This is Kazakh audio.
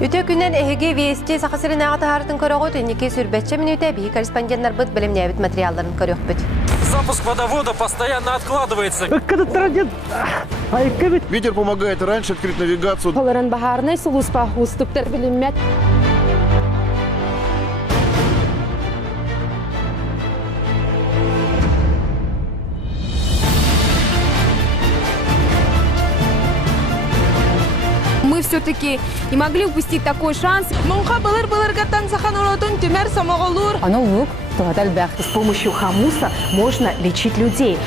Үтө күнен эһиги вести сахасырын ағаты хартын көрөгөт инеке сүрбетче минуте бии корреспонденттар быт билимнебит материалларын көрөкпүт. Запуск водовода постоянно откладывается. Ветер помогает раньше открыть навигацию. Колоран бахарный сулуспа уступтар билиммет. Мы все-таки не могли упустить такой шанс. С помощью хамуса можно лечить людей.